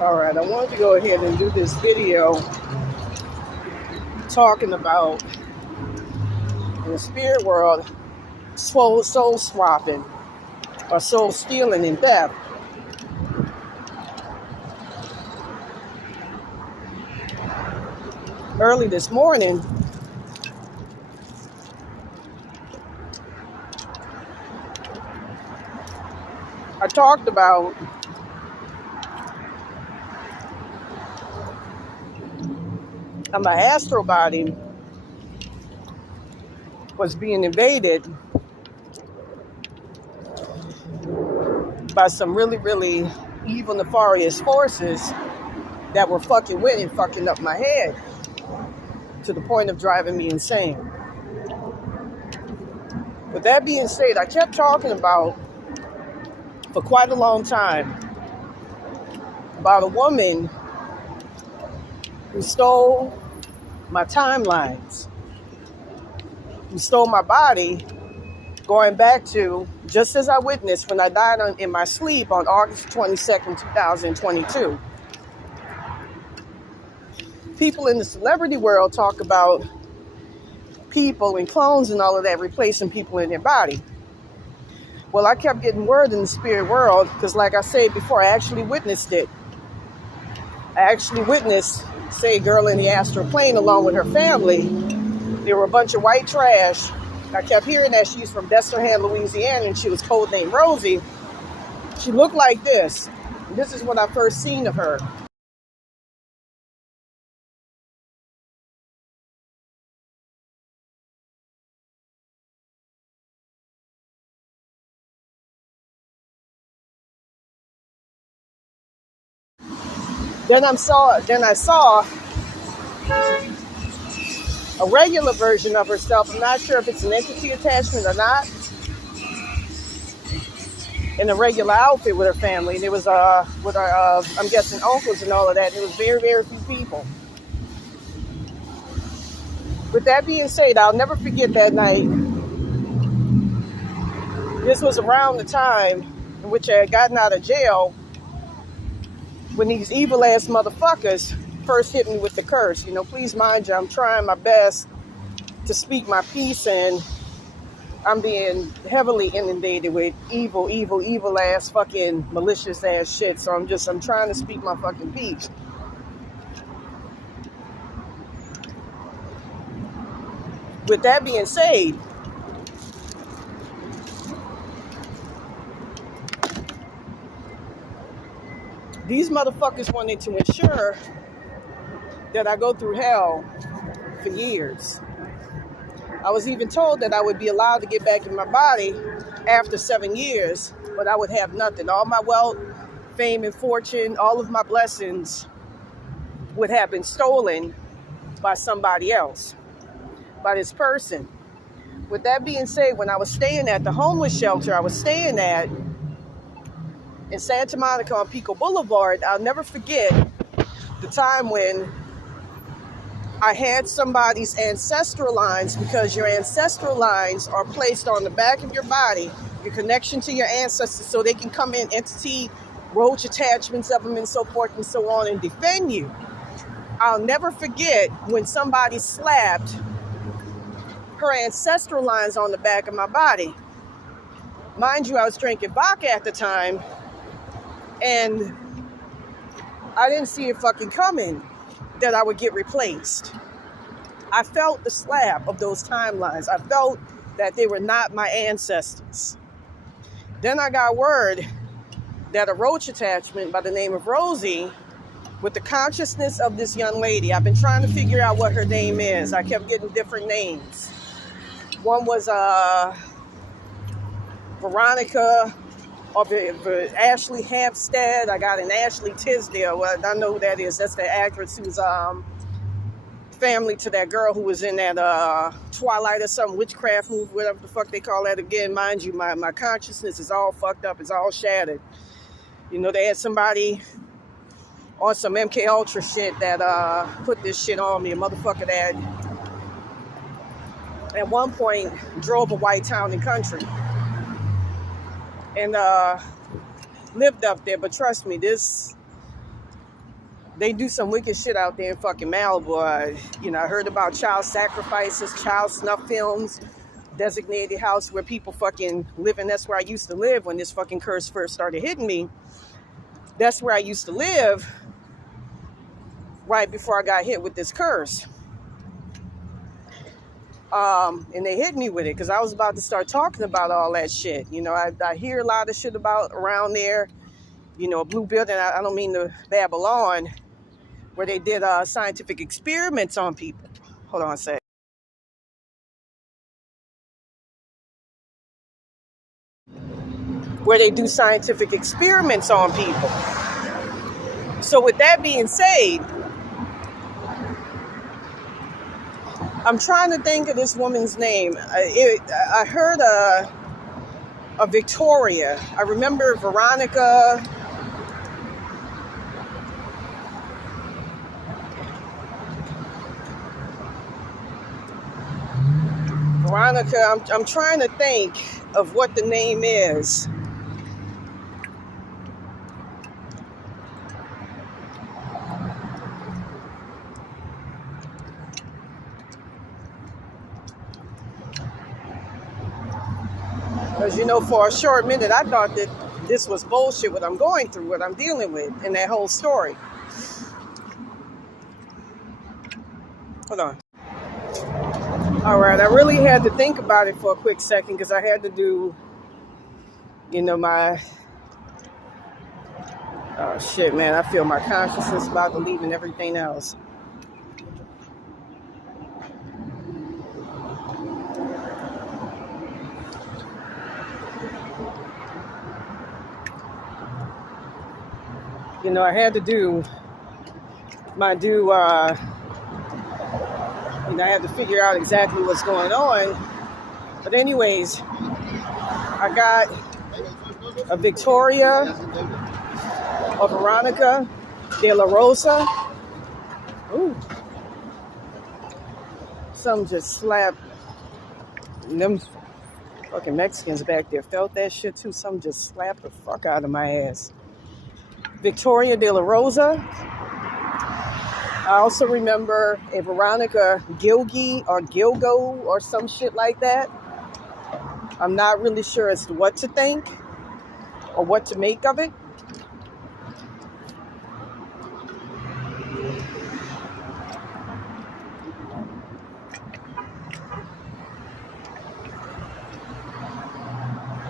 All right, I wanted to go ahead and do this video talking about in the spirit world soul swapping or soul stealing in death. Early this morning, I talked about my astral body was being invaded by some really, really evil, nefarious forces that were fucking with and fucking up my head to the point of driving me insane. With that being said, I kept talking about, for quite a long time, about a woman who stole my timelines, who stole my body, going back to just as I witnessed when I died in my sleep on August 22nd, 2022. People in the celebrity world talk about people and clones and all of that replacing people in their body. Well, I kept getting word in the spirit world because, like I said before, I actually witnessed it. I actually witnessed, say, a girl in the astral plane along with her family. There were a bunch of white trash. I kept hearing that she's from Destrehan, Louisiana, and she was codenamed Rosie. She looked like this. This is what I first seen of her. Then I saw a regular version of herself. I'm not sure if it's an entity attachment or not. In a regular outfit with her family. And it was with her, I'm guessing, uncles and all of that. It was very, very few people. With that being said, I'll never forget that night. This was around the time in which I had gotten out of jail when these evil ass motherfuckers first hit me with the curse. You know, please mind you, I'm trying my best to speak my piece, and I'm being heavily inundated with evil ass fucking malicious ass shit. So I'm trying to speak my fucking piece. With that being said, these motherfuckers wanted to ensure that I go through hell for years. I was even told that I would be allowed to get back in my body after 7 years, but I would have nothing. All my wealth, fame, and fortune, all of my blessings would have been stolen by somebody else, by this person. With that being said, when I was staying at the homeless shelter I was staying at in Santa Monica on Pico Boulevard, I'll never forget the time when I had somebody's ancestral lines, because your ancestral lines are placed on the back of your body, your connection to your ancestors, so they can come in, entity, roach attachments of them and so forth and so on, and defend you. I'll never forget when somebody slapped her ancestral lines on the back of my body. Mind you, I was drinking vodka at the time, and I didn't see it fucking coming that I would get replaced. I felt the slap of those timelines. I felt that they were not my ancestors. Then I got word that a roach attachment by the name of Rosie, with the consciousness of this young lady, I've been trying to figure out what her name is. I kept getting different names. One was Veronica, or Ashley Hampstead. I got an Ashley Tisdale. Well, I know who that is. That's the actress who's family to that girl who was in that Twilight or some witchcraft movie, whatever the fuck they call that again. Mind you, my consciousness is all fucked up. It's all shattered. You know, they had somebody on some MK Ultra shit that put this shit on me. A motherfucker that at one point drove a white town and country and lived up there. But trust me, this They do some wicked shit out there in fucking Malibu. I heard about child sacrifices, child snuff films, designated house where people fucking live, and that's where I used to live when this fucking curse first started hitting me. That's where I used to live right before I got hit with this curse. And they hit me with it because I was about to start talking about all that shit. I hear a lot of shit about around there. A blue building, I don't mean to babble on, where they did scientific experiments on people. Hold on a sec. Where they do scientific experiments on people. So with that being said, I'm trying to think of this woman's name. I heard a Victoria. I remember Veronica. I'm trying to think of what the name is. Because, for a short minute, I thought that this was bullshit, what I'm going through, what I'm dealing with, in that whole story. Hold on. All right, I really had to think about it for a quick second because I had to do, my... Oh, shit, man, I feel my consciousness about to leave and everything else. I had to do I had to figure out exactly what's going on. But anyways, I got a Victoria, a Veronica De La Rosa. Ooh. Some just slapped. Them fucking Mexicans back there felt that shit too. Some just slapped the fuck out of my ass. Victoria De La Rosa. I also remember a Veronica Gilge or Gilgo or some shit like that. I'm not really sure as to what to think or what to make of it.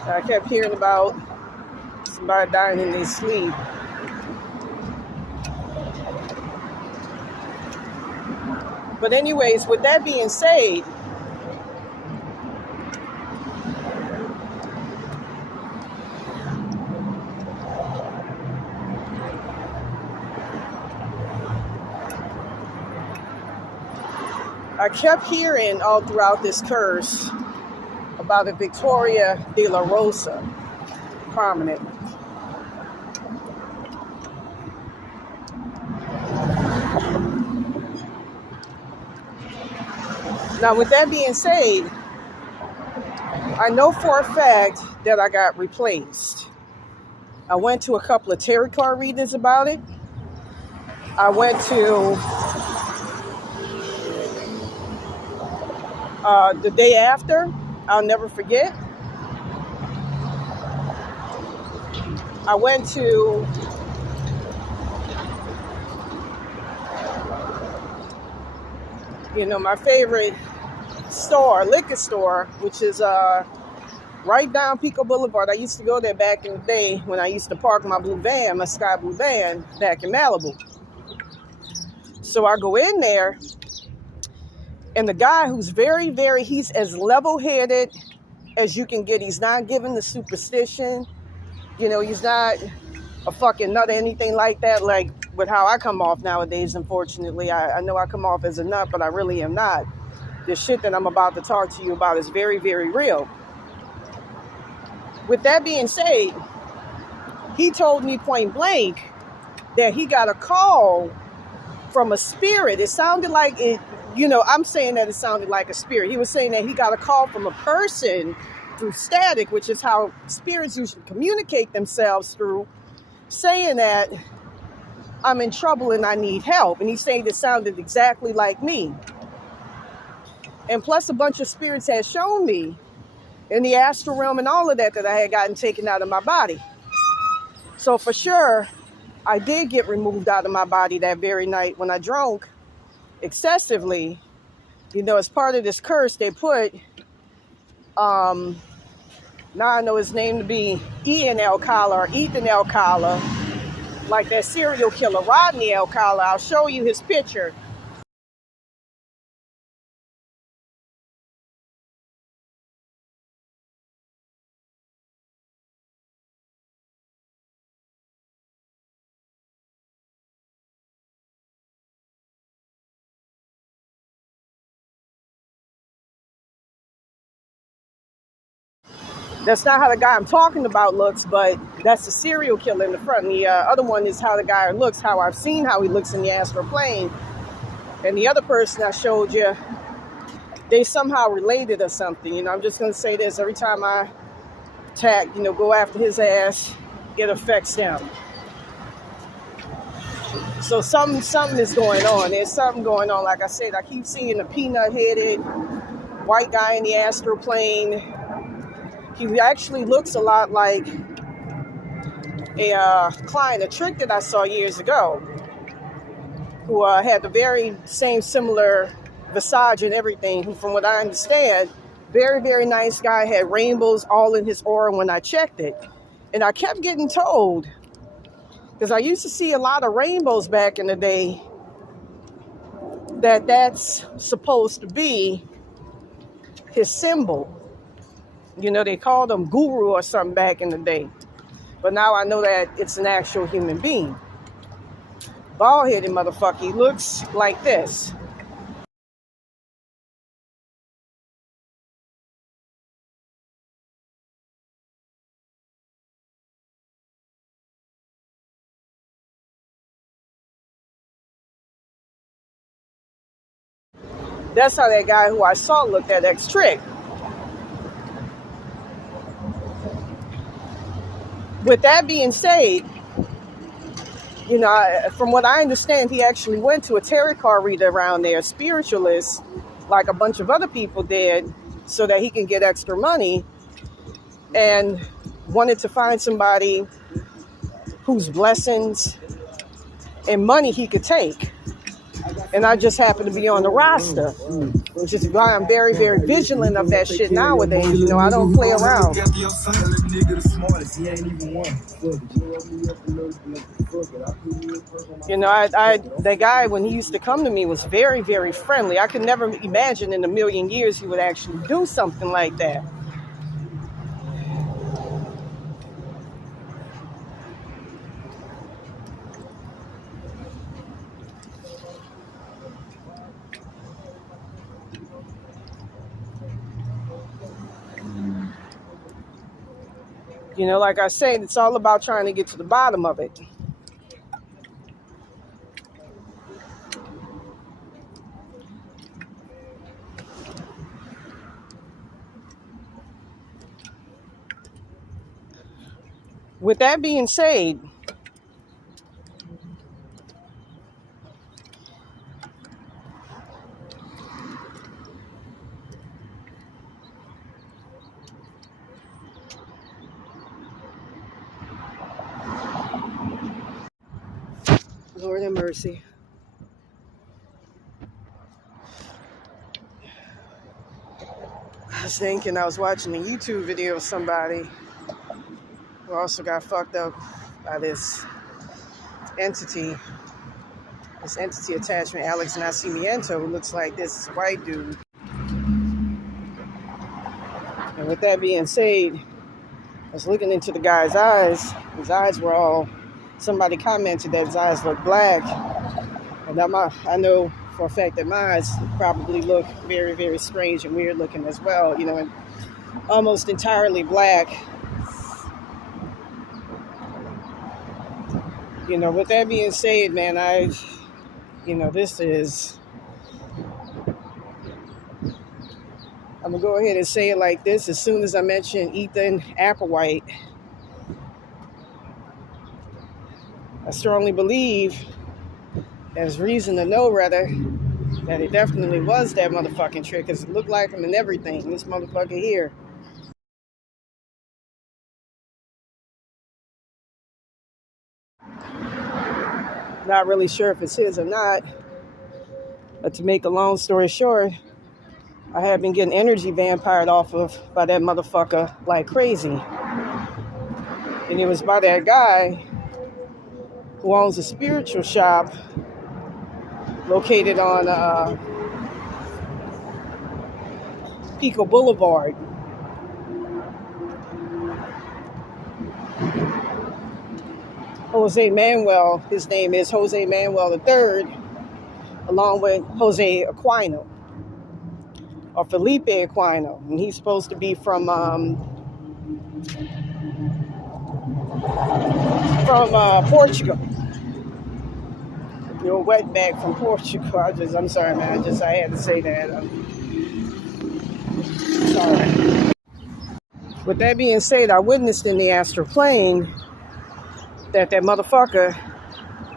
I kept hearing about somebody dying in their sleep. But anyways, with that being said, I kept hearing all throughout this curse about a Victoria De La Rosa prominent. Now, with that being said, I know for a fact that I got replaced. I went to a couple of tarot card readings about it. I went to the day after, I'll never forget. I went to my favorite store, liquor store, which is right down Pico Boulevard. I used to go there back in the day when I used to park my blue van, my sky blue van, back in Malibu. So I go in there, and the guy who's very, very, he's as level-headed as you can get. He's not given the superstition. He's not a fucking nut or anything like that, like with how I come off nowadays, unfortunately. I know I come off as a nut, but I really am not. The shit that I'm about to talk to you about is very, very real. With that being said, he told me point blank that he got a call from a spirit. It sounded like it, I'm saying that it sounded like a spirit. He was saying that he got a call from a person through static, which is how spirits usually communicate themselves through, saying that I'm in trouble and I need help. And he said it sounded exactly like me. And plus a bunch of spirits had shown me in the astral realm and all of that I had gotten taken out of my body. So for sure, I did get removed out of my body that very night when I drank excessively. You know, as part of this curse, they put, now I know his name to be Ian Alcala or Ethan Alcala, like that serial killer, Rodney Alcala. I'll show you his picture. That's not how the guy I'm talking about looks, but that's the serial killer in the front. And the other one is how the guy looks, how I've seen how he looks in the astral plane. And the other person I showed you, they somehow related or something. You know, I'm just going to say this. Every time I attack, you know, go after his ass, it affects them. So something is going on. There's something going on. Like I said, I keep seeing a peanut-headed white guy in the astral plane. He actually looks a lot like a client, a trick that I saw years ago, who had the very same similar visage and everything, who, from what I understand, very, very nice guy, had rainbows all in his aura when I checked it. And I kept getting told, because I used to see a lot of rainbows back in the day, that that's supposed to be his symbol. You know, they called him guru or something back in the day. But now I know that it's an actual human being. Bald-headed motherfucker. He looks like this. That's how that guy who I saw looked at X-Trick. With that being said, you know, from what I understand, he actually went to a tarot card reader around there, a spiritualist, like a bunch of other people did, so that he can get extra money, and wanted to find somebody whose blessings and money he could take. And I just happen to be on the roster, which is why I'm very, very vigilant of that shit nowadays. You know, I don't play around. You know, that guy, when he used to come to me, was very, very friendly. I could never imagine in a million years he would actually do something like that. You know, like I said, it's all about trying to get to the bottom of it. With that being said, Lord have mercy. I was thinking, I was watching a YouTube video of somebody who also got fucked up by this entity attachment, Alex Nascimento, who looks like this white dude. And with that being said, I was looking into the guy's eyes. His eyes were all, somebody commented that his eyes looked black. And I know for a fact that my eyes probably look very, very strange and weird looking as well, you know, and almost entirely black. You know, with that being said, man, this is, I'm going to go ahead and say it like this. As soon as I mention Ethan Applewhite, I strongly believe, there's reason to know rather, that it definitely was that motherfucking trick, because it looked like him and everything. This motherfucker here. Not really sure if it's his or not. But to make a long story short, I have been getting energy vampired off of by that motherfucker like crazy. And it was by that guy who owns a spiritual shop located on Pico Boulevard. Jose Manuel, his name is Jose Manuel III, along with Jose Aquino, or Felipe Aquino. And he's supposed to be from Portugal. You're a wetback from Portugal. I'm sorry, man. I had to say that. Sorry. With that being said, I witnessed in the astral plane that motherfucker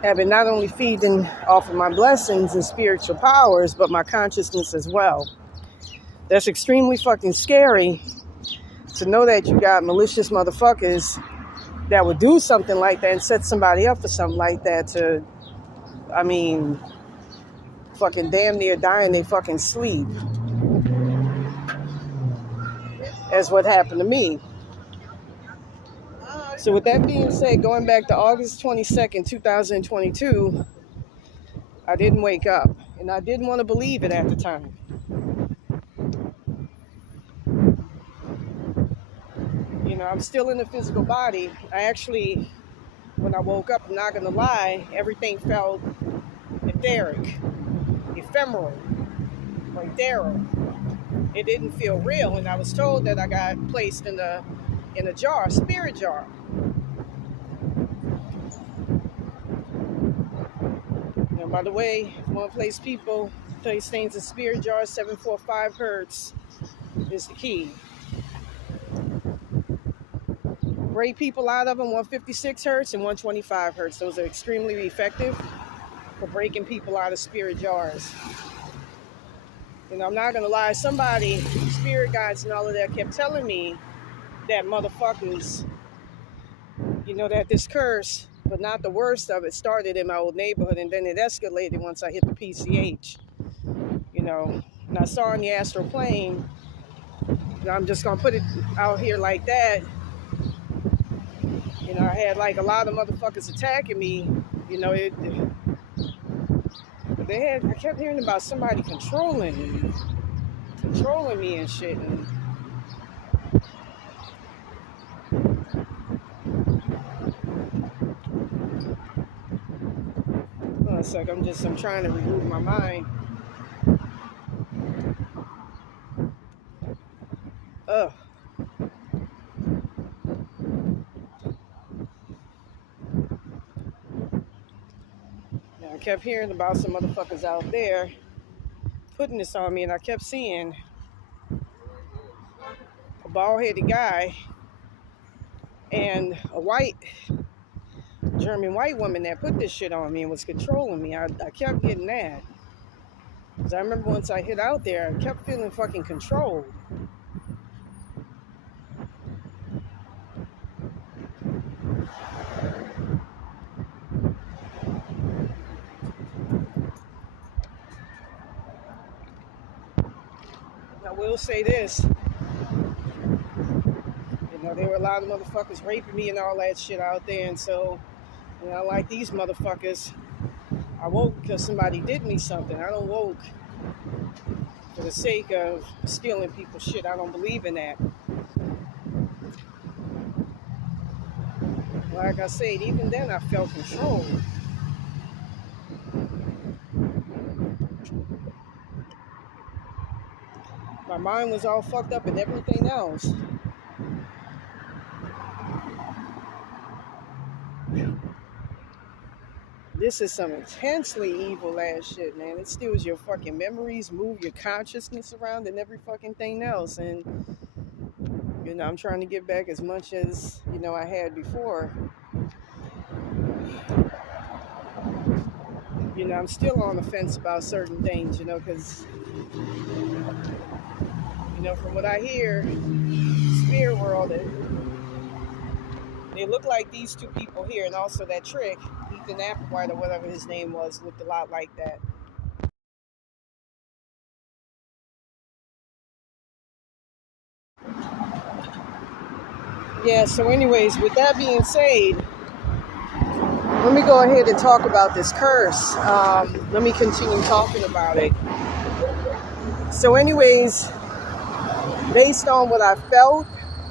had been not only feeding off of my blessings and spiritual powers, but my consciousness as well. That's extremely fucking scary to know that you got malicious motherfuckers that would do something like that and set somebody up for something like that to, fucking damn near die in their fucking sleep. That's what happened to me. So with that being said, going back to August 22nd, 2022, I didn't wake up. And I didn't want to believe it at the time. I'm still in the physical body. I actually, when I woke up, I'm not going to lie, everything felt etheric, ephemeral, like ethereal. It didn't feel real. And I was told that I got placed in a jar, a spirit jar. By the way, if you want to place things in spirit jars, 745 hertz is the key. Break people out of them, 156 hertz and 125 hertz. Those are extremely effective for breaking people out of spirit jars. I'm not going to lie, somebody, spirit guides and all of that, kept telling me that motherfuckers, that this curse, but not the worst of it, started in my old neighborhood, and then it escalated once I hit the PCH. And I saw in the astral plane, I'm just going to put it out here like that. I had like a lot of motherfuckers attacking me. I kept hearing about somebody controlling me and shit. And hold on a sec, I'm trying to remove my mind. Ugh. I kept hearing about some motherfuckers out there putting this on me, and I kept seeing a bald-headed guy and a German white woman that put this shit on me and was controlling me. I kept getting that. Because I remember once I hit out there, I kept feeling fucking controlled. I will say this. There were a lot of motherfuckers raping me and all that shit out there. And so, like these motherfuckers, I woke because somebody did me something. I don't woke for the sake of stealing people's shit. I don't believe in that. Like I said, even then I felt controlled. My mind was all fucked up and everything else. This is some intensely evil ass shit, man. It steals your fucking memories, move your consciousness around and every fucking thing else. And, I'm trying to get back as much as, I had before. know, I'm still on the fence about certain things, you know, because, you know, from what I hear, spirit world, they look like these two people here, and also that trick, Ethan Applewhite or whatever his name was, looked a lot like that. Yeah, so anyways, with that being said, let me go ahead and talk about this curse. Let me continue talking about it. So anyways, based on what I've felt,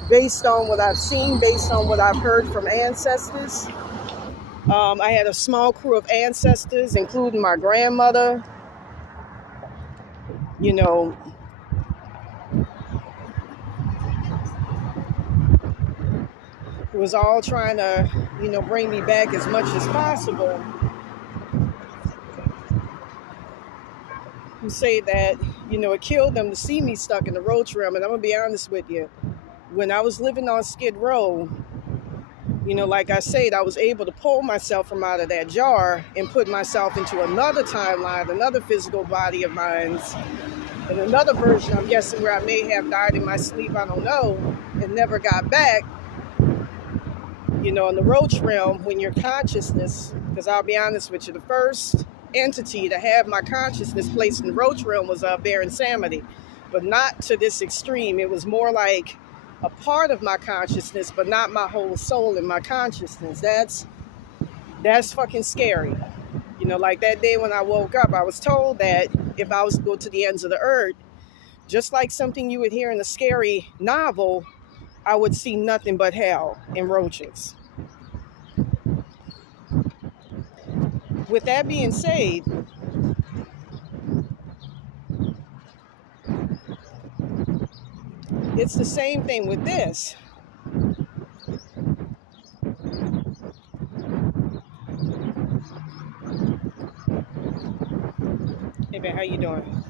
based on what I've seen, based on what I've heard from ancestors, I had a small crew of ancestors, including my grandmother, you know, who was all trying to, you know, bring me back as much as possible. Who say that, you know, it killed them to see me stuck in the roach realm. And I'm going to be honest with you. When I was living on Skid Row, you know, like I said, I was able to pull myself from out of that jar and put myself into another timeline, another physical body of mine, and another version, I'm guessing, where I may have died in my sleep, I don't know, and never got back. You know, in the roach realm, when your consciousness, because I'll be honest with you, the first entity to have my consciousness placed in the roach realm was Baron Samedi, but not to this extreme. It was more like a part of my consciousness, but not my whole soul in my consciousness. That's fucking scary. You know, like that day when I woke up, I was told that if I was to go to the ends of the earth, just like something you would hear in a scary novel, I would see nothing but hell and roaches. With that being said, it's the same thing with this. Hey man, how you doing?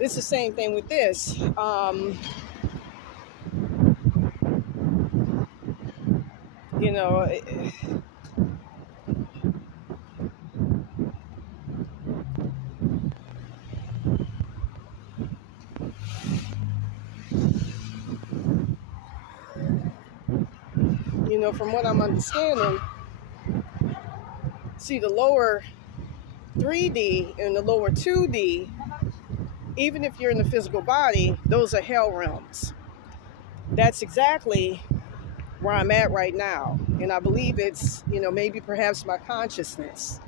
It's the same thing with this. You know, you know, from what I'm understanding, see the lower 3D and the lower 2D, even if you're in the physical body, those are hell realms. That's exactly where I'm at right now. And I believe it's, you know, maybe perhaps my consciousness.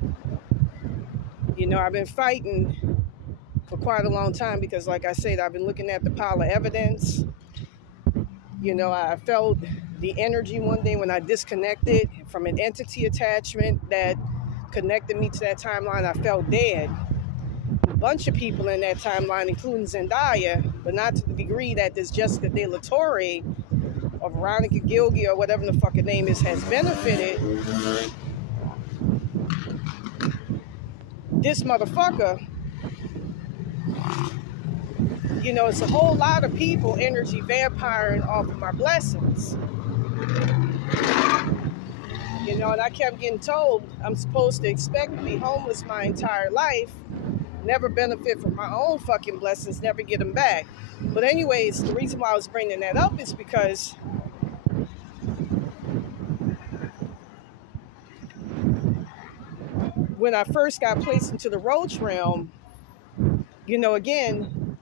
You know, I've been fighting for quite a long time because, like I said, I've been looking at the pile of evidence. You know, I felt the energy one day when I disconnected from an entity attachment that connected me to that timeline. I felt dead. A bunch of people in that timeline, including Zendaya, but not to the degree that this Jessica De La Torre or Veronica Gilge or whatever the fucking name is has benefited. This motherfucker, you know, it's a whole lot of people energy vampiring off of my blessings. You know, and I kept getting told I'm supposed to expect to be homeless my entire life, never benefit from my own fucking blessings, never get them back. But anyways, the reason why I was bringing that up is because when I first got placed into the roach realm, you know, again,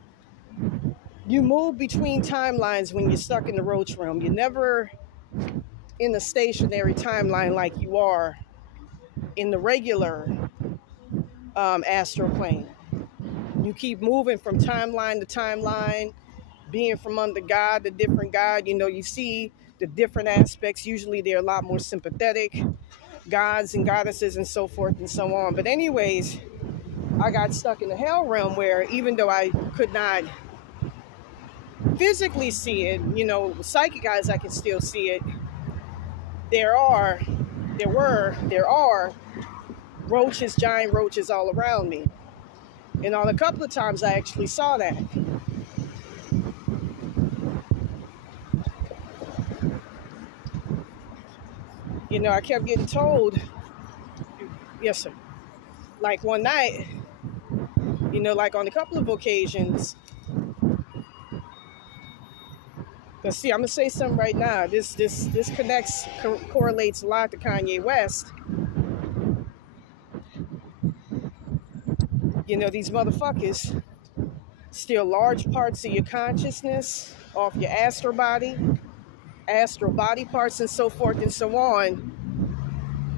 you move between timelines when you're stuck in the roach realm. You're never in a stationary timeline like you are in the regular astral plane. You keep moving from timeline to timeline, being from under God to different God. You know, you see the different aspects. Usually they're a lot more sympathetic gods and goddesses and so forth and so on. But anyways, I got stuck in the hell realm where even though I could not physically see it, you know, psychic eyes, I can still see it. There are roaches, giant roaches all around me. And on a couple of times I actually saw that. You know, I kept getting told, yes, sir. Like one night, you know, like on a couple of occasions. But see, I'm gonna say something right now. This correlates a lot to Kanye West. You know, these motherfuckers steal large parts of your consciousness off your astral body parts, and so forth and so on,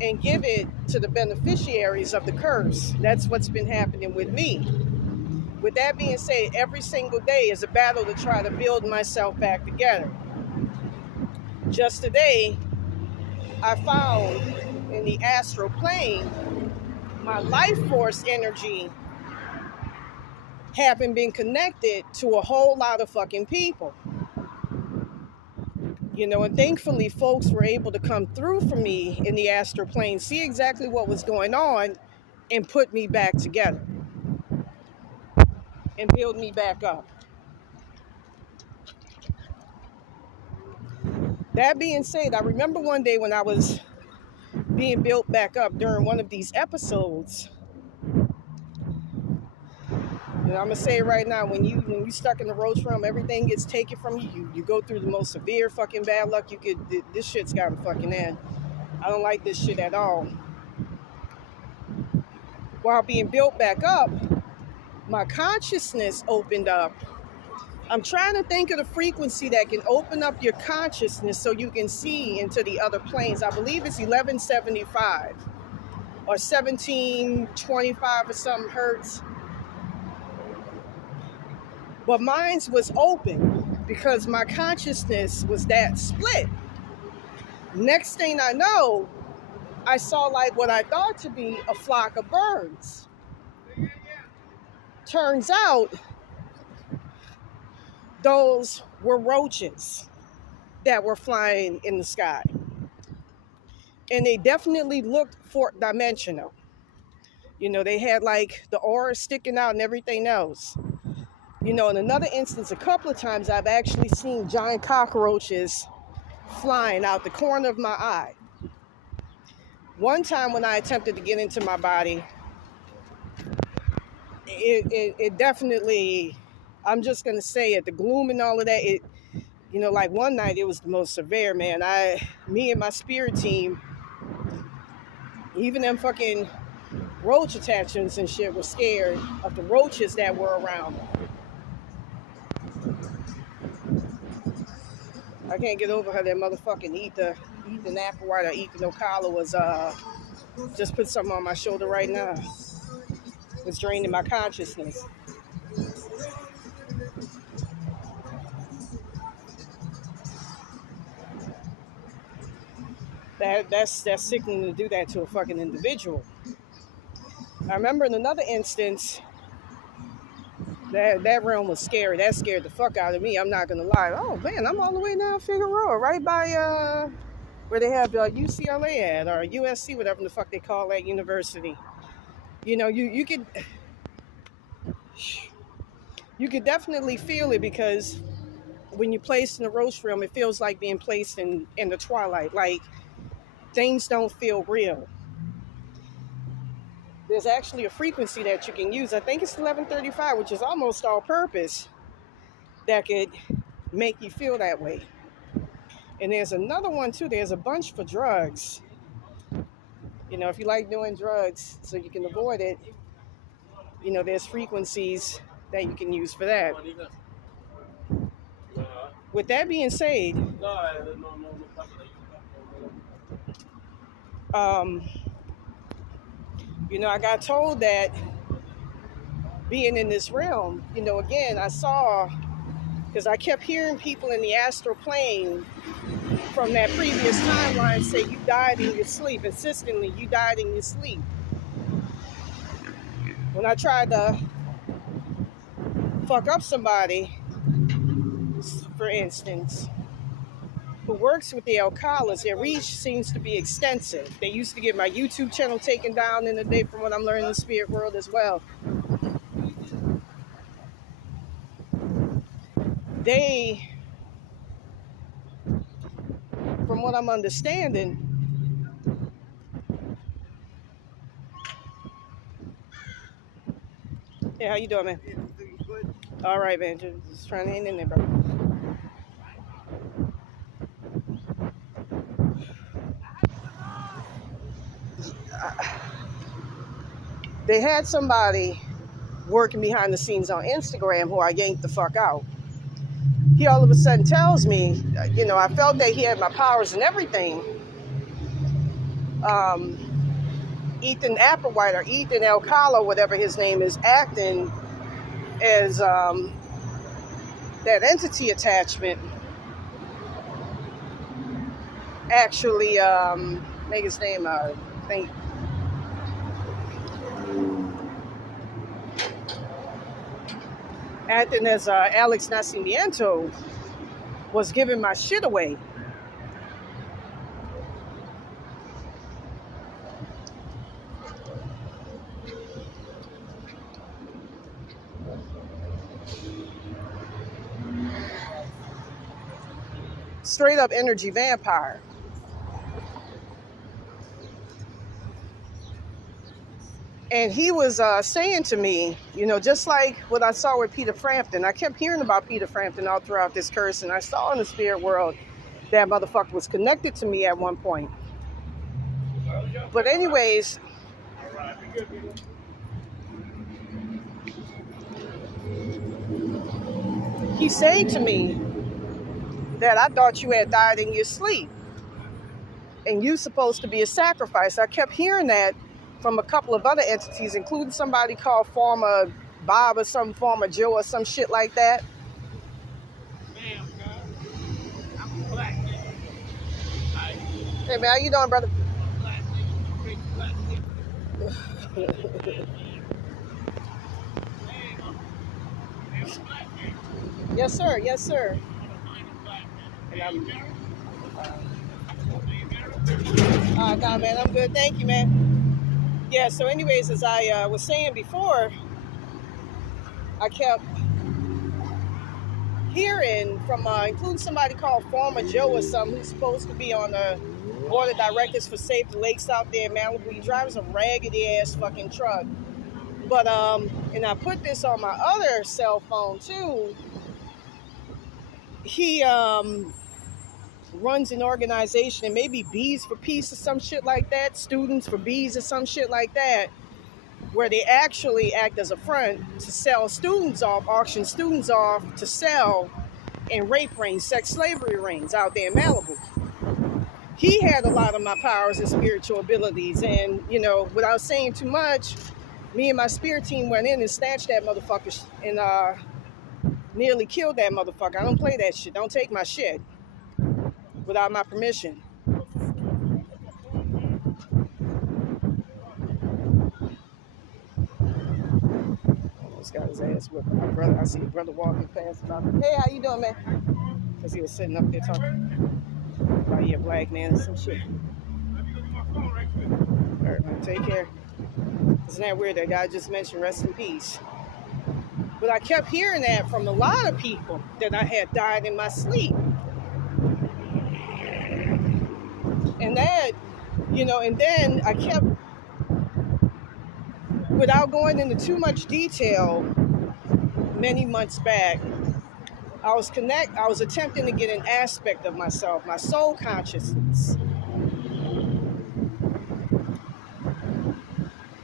and give it to the beneficiaries of the curse. That's what's been happening with me. With that being said, every single day is a battle to try to build myself back together. Just today, I found in the astral plane my life force energy having been connected to a whole lot of fucking people. You know, and thankfully folks were able to come through for me in the astral plane, see exactly what was going on, and put me back together and build me back up. That being said, I remember one day when I was being built back up during one of these episodes. And I'm gonna say it right now, when you stuck in the roach realm, everything gets taken from you. You go through the most severe fucking bad luck you could. This shit's gotta fucking end. I don't like this shit at all. While being built back up, my consciousness opened up. I'm trying to think of the frequency that can open up your consciousness so you can see into the other planes. I believe it's 1175 or 1725 or something hertz. But mine was open because my consciousness was that split. Next thing I know, I saw like what I thought to be a flock of birds. Turns out, those were roaches that were flying in the sky. And they definitely looked fourth dimensional. You know, they had like the aura sticking out and everything else. You know, in another instance, a couple of times I've actually seen giant cockroaches flying out the corner of my eye. One time when I attempted to get into my body, it definitely, I'm just going to say it, the gloom and all of that, you know, like one night it was the most severe, man. Me and my spirit team, even them fucking roach attachments and shit, were scared of the roaches that were around. I can't get over how that motherfucking Ethan Applewhite or Ethan Ocala was just put something on my shoulder right now. It's draining my consciousness. That's sickening to do that to a fucking individual. I remember in another instance, that realm was scary. That scared the fuck out of me. I'm not gonna lie. Oh man, I'm all the way down Figueroa, right by where they have UCLA at, or USC, whatever the fuck they call that university. You know, you could definitely feel it, because when you're placed in the roach realm, it feels like being placed in the twilight. Like things don't feel real. There's actually a frequency that you can use. I think it's 1135, which is almost all purpose, that could make you feel that way. And there's another one too. There's a bunch for drugs. You know, if you like doing drugs so you can avoid it, you know, there's frequencies that you can use for that. With that being said, you know, I got told that being in this realm, you know, again, I saw, because I kept hearing people in the astral plane from that previous timeline say, you died in your sleep, insistently, you died in your sleep. When I tried to fuck up somebody, for instance, who works with the Alcalas, their reach seems to be extensive. They used to get my YouTube channel taken down in the day, from what I'm learning in the spirit world as well. They, from what I'm understanding, Yeah, how you doing, man? All right, man. Just trying to hang in there, bro. They had somebody working behind the scenes on Instagram who I yanked the fuck out. He all of a sudden tells me, I felt that he had my powers and everything. Ethan Applewhite or Ethan Alcala, whatever his name is, acting as that entity attachment. Actually, make his name, I think. Acting as Alex Nascimento was giving my shit away. Straight up energy vampire. And he was saying to me, just like what I saw with Peter Frampton. I kept hearing about Peter Frampton all throughout this curse, and I saw in the spirit world that motherfucker was connected to me at one point. But anyways, he said to me that I thought you had died in your sleep, and you supposed to be a sacrifice. I kept hearing that from a couple of other entities, including somebody called Former Bob or some Former Joe or some shit like that. I'm a black man. Hey man, how you doing, brother? Yes, sir. Yes, sir. And nah, man, I'm good. Thank you, man. Yeah, so anyways, as I was saying before, I kept hearing from, including somebody called Former Joe or something, who's supposed to be on the board of directors for Safe the Lakes out there in Malibu. He drives a raggedy ass fucking truck. But, and I put this on my other cell phone too. He, runs an organization, and maybe Bees for Peace or some shit like that, Students for Bees or some shit like that, where they actually act as a front to sell students off, auction students off to sell in rape rings, sex slavery rings out there in Malibu. He had a lot of my powers and spiritual abilities, and without saying too much, me and my spirit team went in and snatched that motherfucker and nearly killed that motherfucker. I don't play that shit. Don't take my shit without my permission. Almost got his ass whipped. My brother, I see a brother walking past. Hey, how you doing, man? Because he was sitting up there talking about a black man or some shit. All right, man, take care. Isn't that weird? That guy just mentioned rest in peace. But I kept hearing that from a lot of people, that I had died in my sleep. And that, and then I kept, without going into too much detail, many months back, I was attempting to get an aspect of myself, my soul consciousness,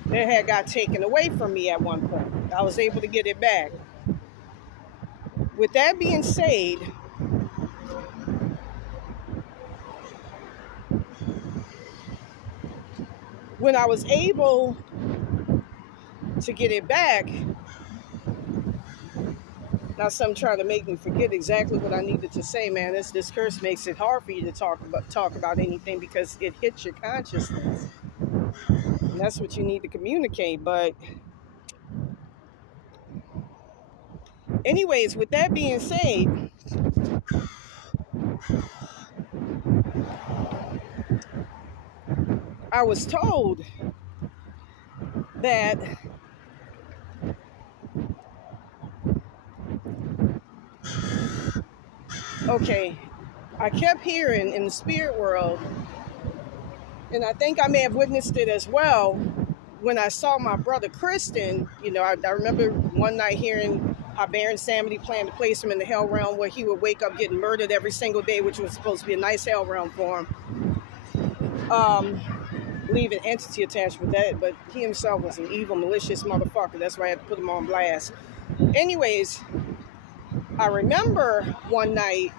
that had got taken away from me at one point. I was able to get it back. With that being said, when I was able to get it back, now some trying to make me forget exactly what I needed to say, man. This curse makes it hard for you to talk about anything because it hits your consciousness. And that's what you need to communicate. But anyways, with that being said, I was told that I kept hearing in the spirit world, and I think I may have witnessed it as well, when I saw my brother Kristen, I remember one night hearing how Baron Samedi planned to place him in the hell realm where he would wake up getting murdered every single day, which was supposed to be a nice hell realm for him. Leaving entity attached with that, but he himself was an evil, malicious motherfucker. That's why I had to put him on blast. Anyways, I remember one night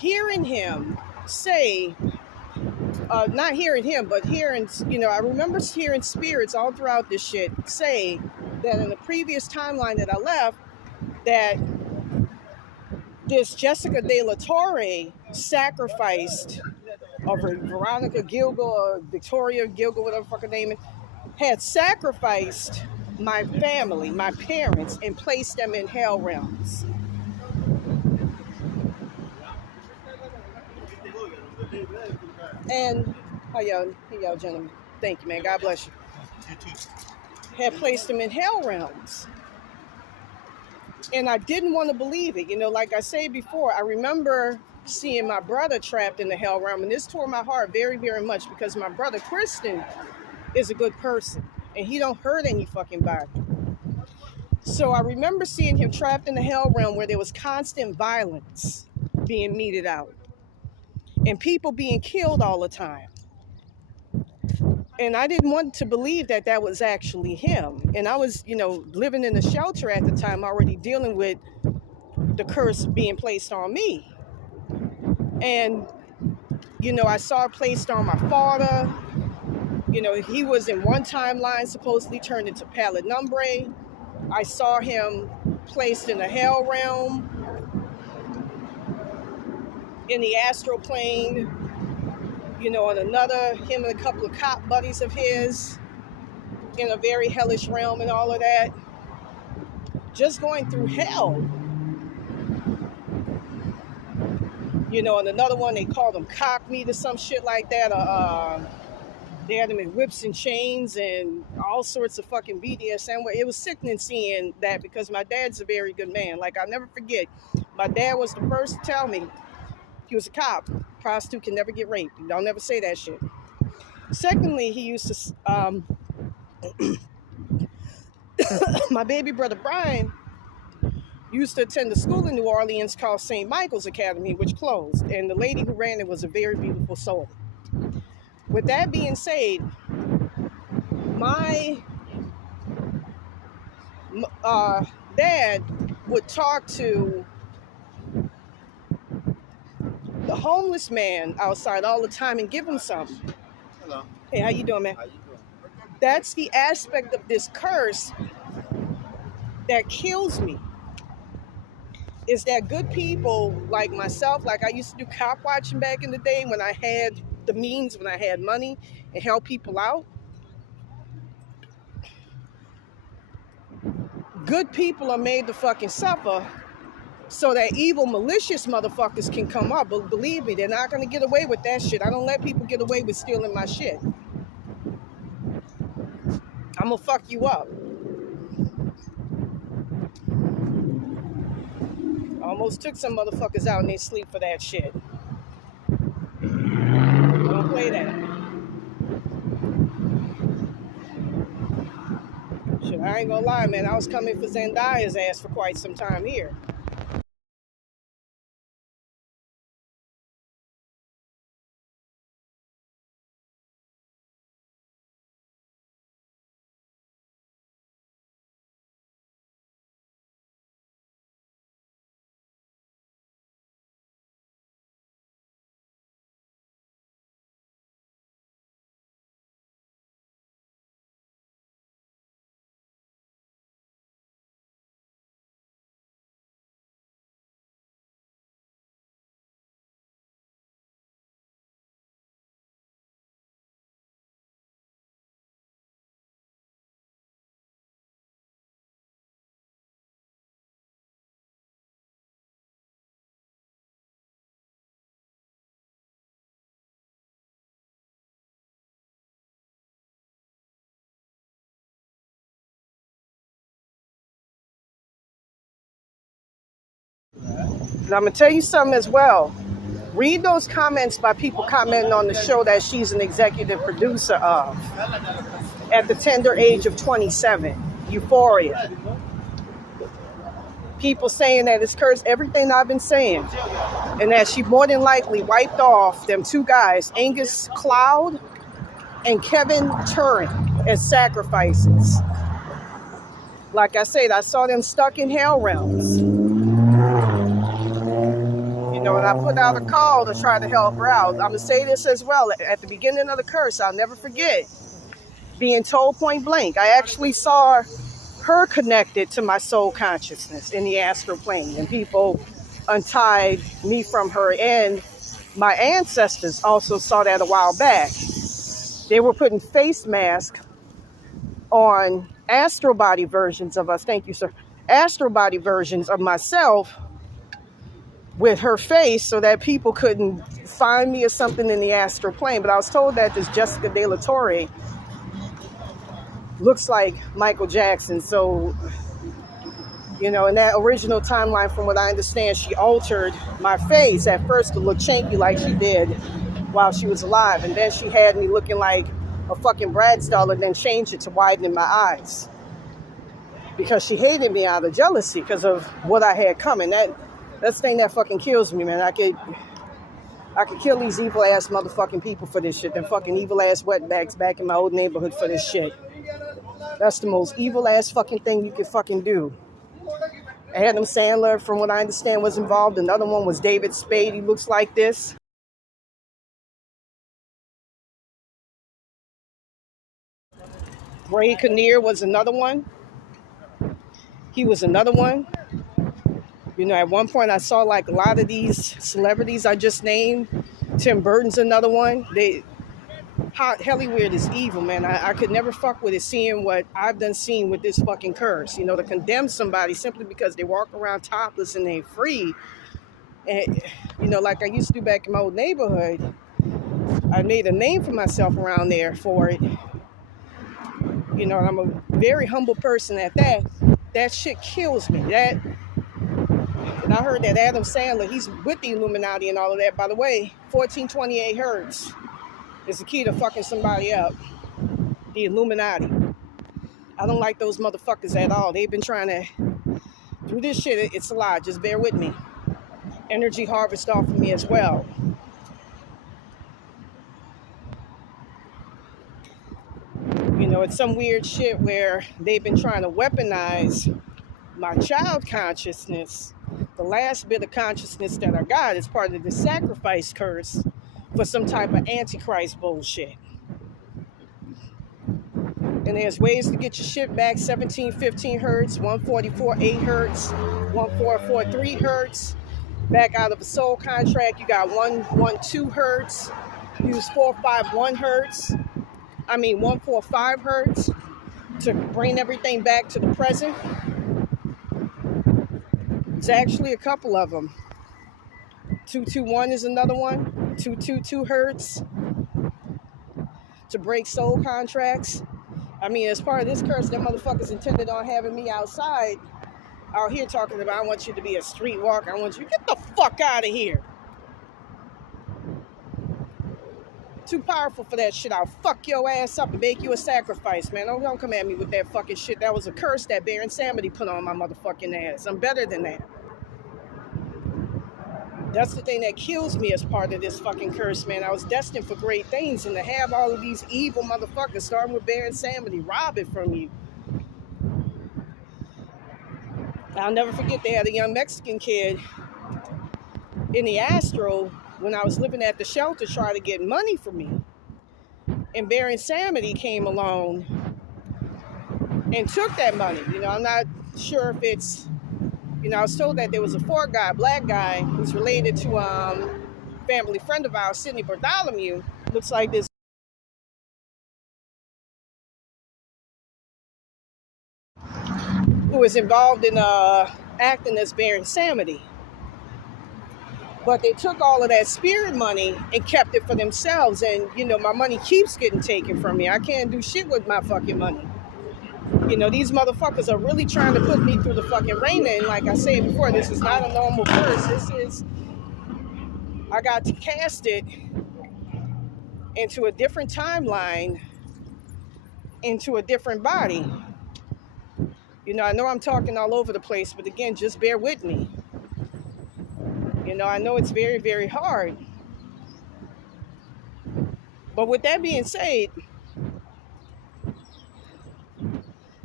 hearing him say, not hearing him, but hearing, I remember hearing spirits all throughout this shit say that in the previous timeline that I left, that this Jessica De La Torre sacrificed, or Veronica Gilgo, or Victoria Gilgo, whatever the fuck her name is, had sacrificed my family, my parents, and placed them in hell realms. And, hey y'all gentlemen, thank you, man, God bless you. Had placed them in hell realms. And I didn't want to believe it. Like I said before, I remember seeing my brother trapped in the hell realm, and this tore my heart very, very much, because my brother Kristen is a good person and he don't hurt any fucking body. So I remember seeing him trapped in the hell realm where there was constant violence being meted out and people being killed all the time. And I didn't want to believe that that was actually him. And I was, living in a shelter at the time, already dealing with the curse being placed on me. And, I saw it placed on my father. He was in one timeline supposedly turned into Palo Nombre. I saw him placed in the hell realm, in the astral plane, on another, him and a couple of cop buddies of his, in a very hellish realm and all of that. Just going through hell. And another one, they called him cockmeat or some shit like that. They had him in whips and chains and all sorts of fucking BDSM. It was sickening seeing that, because my dad's a very good man. Like, I'll never forget, my dad was the first to tell me he was a cop. Prostitute can never get raped. Don't never say that shit. Secondly, he used to, my baby brother Brian used to attend a school in New Orleans called St. Michael's Academy, which closed. And the lady who ran it was a very beautiful soul. With that being said, my dad would talk to the homeless man outside all the time and give him something. Hello. Hey, how you doing, man? How you doing? That's the aspect of this curse that kills me. Is that good people like myself, like I used to do cop watching back in the day when I had the means, when I had money, and help people out. Good people are made to fucking suffer so that evil, malicious motherfuckers can come up. But believe me, they're not going to get away with that shit. I don't let people get away with stealing my shit. I'm going to fuck you up. I almost took some motherfuckers out and they sleep for that shit. Don't play that. Shit, I ain't gonna lie, man. I was coming for Zendaya's ass for quite some time here. Now, I'm going to tell you something as well. Read those comments by people commenting on the show that she's an executive producer of. at the tender age of 27. Euphoria. People saying that it's cursed, everything I've been saying. And that she more than likely wiped off them two guys, Angus Cloud and Kevin Turin, as sacrifices. Like I said, I saw them stuck in hell realms. You know, and I put out a call to try to help her out. I'm going to say this as well. At the beginning of the curse, I'll never forget being told point blank. I actually saw her connected to my soul consciousness in the astral plane, and people untied me from her, and my ancestors also saw that a while back. They were putting face masks on astral body versions of us. Thank you, sir. Astral body versions of myself with her face so that people couldn't find me or something in the astral plane. But I was told that this Veronica De La Torre looks like Michael Jackson. So, you know, in that original timeline, from what I understand, she altered my face at first to look chanky like she did while she was alive. And then she had me looking like a fucking Bratz doll, and then changed it to widening my eyes. Because she hated me out of jealousy because of what I had coming. That's the thing that fucking kills me, man. I could kill these evil ass motherfucking people for this shit. Them fucking evil ass wetbacks back in my old neighborhood for this shit. That's the most evil ass fucking thing you can fucking do. Adam Sandler, from what I understand, was involved. Another one was David Spade. He looks like this. Ray Kinnear was another one. He was another one. You know, at one point I saw like a lot of these celebrities I just named. Tim Burton's another one. Hollywood is evil, man. I could never fuck with it, seeing what I've done seen with this fucking curse. You know, to condemn somebody simply because they walk around topless and they're free. And, you know, like I used to do back in my old neighborhood, I made a name for myself around there for it. You know, I'm a very humble person at that. That shit kills me. And I heard that Adam Sandler, he's with the Illuminati and all of that. By the way, 1428 hertz is the key to fucking somebody up. The Illuminati. I don't like those motherfuckers at all. They've been trying to do this shit. It's a lie. Just bear with me. Energy harvest off of me as well. You know, it's some weird shit where they've been trying to weaponize my child consciousness. The last bit of consciousness that I got is part of the sacrifice curse for some type of antichrist bullshit. And there's ways to get your shit back: 1715 hertz, 144 8 hertz, 1443 hertz. Back out of a soul contract, you got 112 hertz. Use 451 hertz. 145 hertz to bring everything back to the present. It's actually a couple of them. 221 is another one. 222 hertz to break soul contracts. As part of this curse, them motherfuckers intended on having me outside, out here talking about, I want you to be a streetwalker. I want you to get the fuck out of here. Too powerful for that shit. I'll fuck your ass up and make you a sacrifice, man. Don't come at me with that fucking shit. That was a curse that Baron Samedi put on my motherfucking ass. I'm better than that. That's the thing that kills me as part of this fucking curse, man. I was destined for great things, and to have all of these evil motherfuckers, starting with Baron Samedi, rob it from you. I'll never forget, they had a young Mexican kid in the astral when I was living at the shelter trying to get money from me. And Baron Samedi came along and took that money. I'm not sure if it's, I was told that there was a black guy who's related to family friend of ours, Sidney Bartholomew. Looks like this, who was involved in acting as Baron Samedi. But they took all of that spirit money and kept it for themselves. And, my money keeps getting taken from me. I can't do shit with my fucking money. These motherfuckers are really trying to put me through the fucking rain. And like I said before, this is not a normal curse. I got to cast it into a different timeline into a different body. You know, I know I'm talking all over the place, but again, just bear with me. You know, I know it's very, very hard. But with that being said,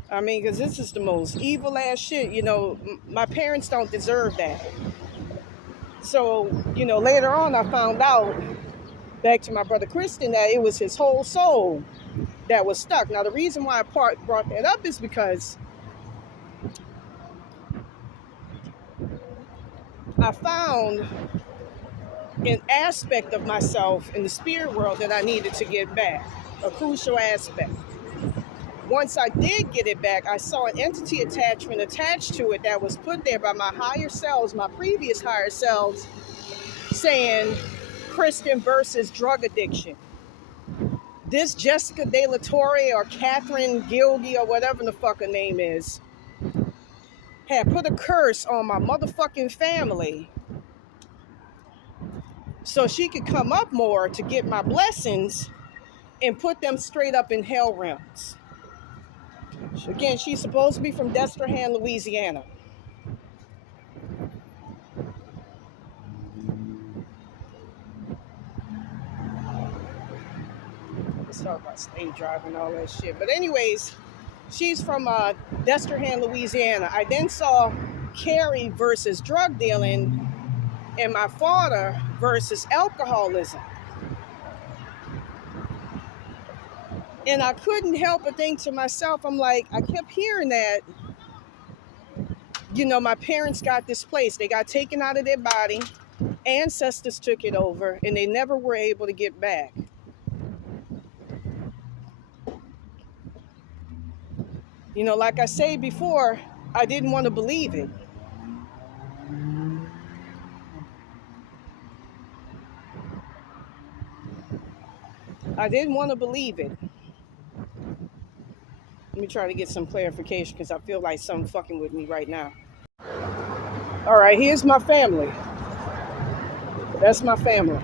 I mean, because this is the most evil ass shit, you know, my parents don't deserve that. So, you know, later on I found out, back to my brother Christian, that it was his whole soul that was stuck. Now, the reason why I brought that up is because I found an aspect of myself in the spirit world that I needed to get back, a crucial aspect. Once I did get it back, I saw an entity attachment attached to it that was put there by my higher selves, my previous higher selves, saying Christian versus drug addiction. This Jessica De La Torre or Catherine Gilge or whatever the fuck her name is had put a curse on my motherfucking family so she could come up more to get my blessings and put them straight up in hell realms. Again, she's supposed to be from Destrehan, Louisiana. Let's talk about state driving and all that shit. But anyways, she's from Destrehan, Louisiana. I then saw Carrie versus drug dealing and my father versus alcoholism. And I couldn't help but think to myself, I'm like, I kept hearing that, you know, my parents got displaced. They got taken out of their body. Ancestors took it over, and they never were able to get back. You know, like I said before, I didn't want to believe it. I didn't want to believe it. Let me try to get some clarification because I feel like something fucking with me right now. All right, here's my family. That's my family.